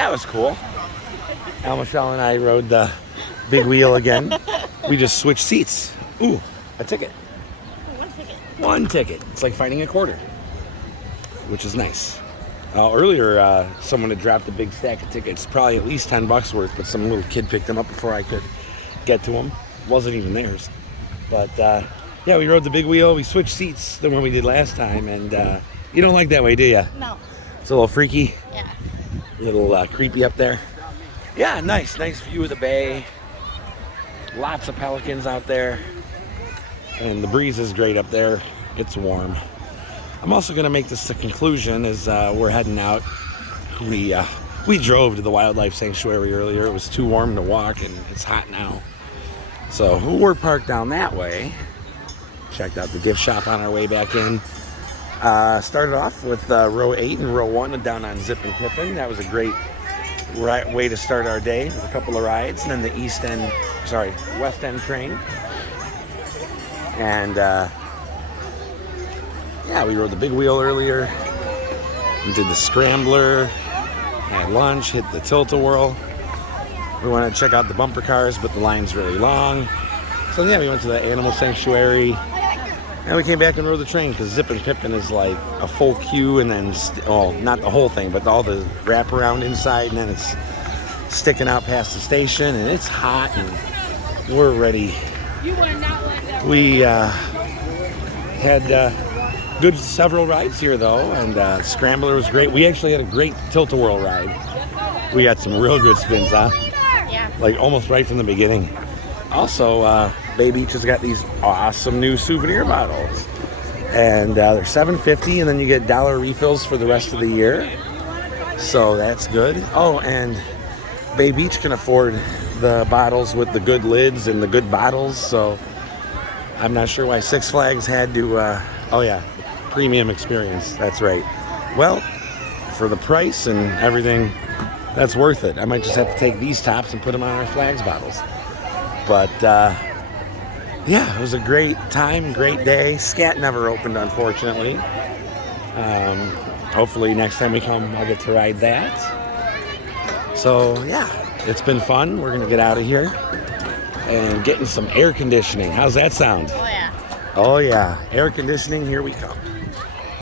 That was cool. Al Michelle and I rode the big wheel again. We just switched seats. Ooh, a ticket. One ticket. One ticket. It's like finding a quarter, which is nice. Earlier, someone had dropped a big stack of tickets, probably at least $10 worth, but some little kid picked them up before I could get to them. Wasn't even theirs. But yeah, we rode the big wheel. We switched seats than what we did last time, and you don't like that way, do you? No. It's a little freaky. Yeah. A little creepy up there. Yeah, nice view of the bay. Lots of pelicans out there, and the breeze is great up there. It's warm. I'm also going to make this the conclusion as we're heading out. We drove to the wildlife sanctuary earlier. It was too warm to walk, and it's hot now. So we're parked down that way. Checked out the gift shop on our way back in. Started off with row 8 and row 1 down on Zip and Pippin. That was a great way to start our day with a couple of rides, and then the West End train. And yeah, we rode the big wheel earlier and did the scrambler, had lunch, hit the Tilt-a-Whirl. We wanted to check out the bumper cars, but the line's really long. So yeah, we went to the animal sanctuary, and we came back and rode the train because Zip and Pippin is like a full queue, and then, not the whole thing, but all the wraparound inside, and then it's sticking out past the station, and it's hot, and we're ready. We had good several rides here though, and Scrambler was great. We actually had a great Tilt-a-Whirl ride. We got some real good spins, huh? Yeah. Like almost right from the beginning. Also, Bay Beach has got these awesome new souvenir bottles, and they're $7.50, and then you get dollar refills for the rest of the year. So that's good. Oh, and Bay Beach can afford the bottles with the good lids and the good bottles. So I'm not sure why Six Flags had to. Oh yeah, premium experience. That's right. Well, for the price and everything, that's worth it. I might just have to take these tops and put them on our Flags bottles. But yeah, it was a great time, great day. Scat never opened, unfortunately. Hopefully next time we come, I'll get to ride that. So yeah, it's been fun. We're gonna get out of here and get in some air conditioning. How's that sound? Oh yeah. Oh yeah, air conditioning, here we come.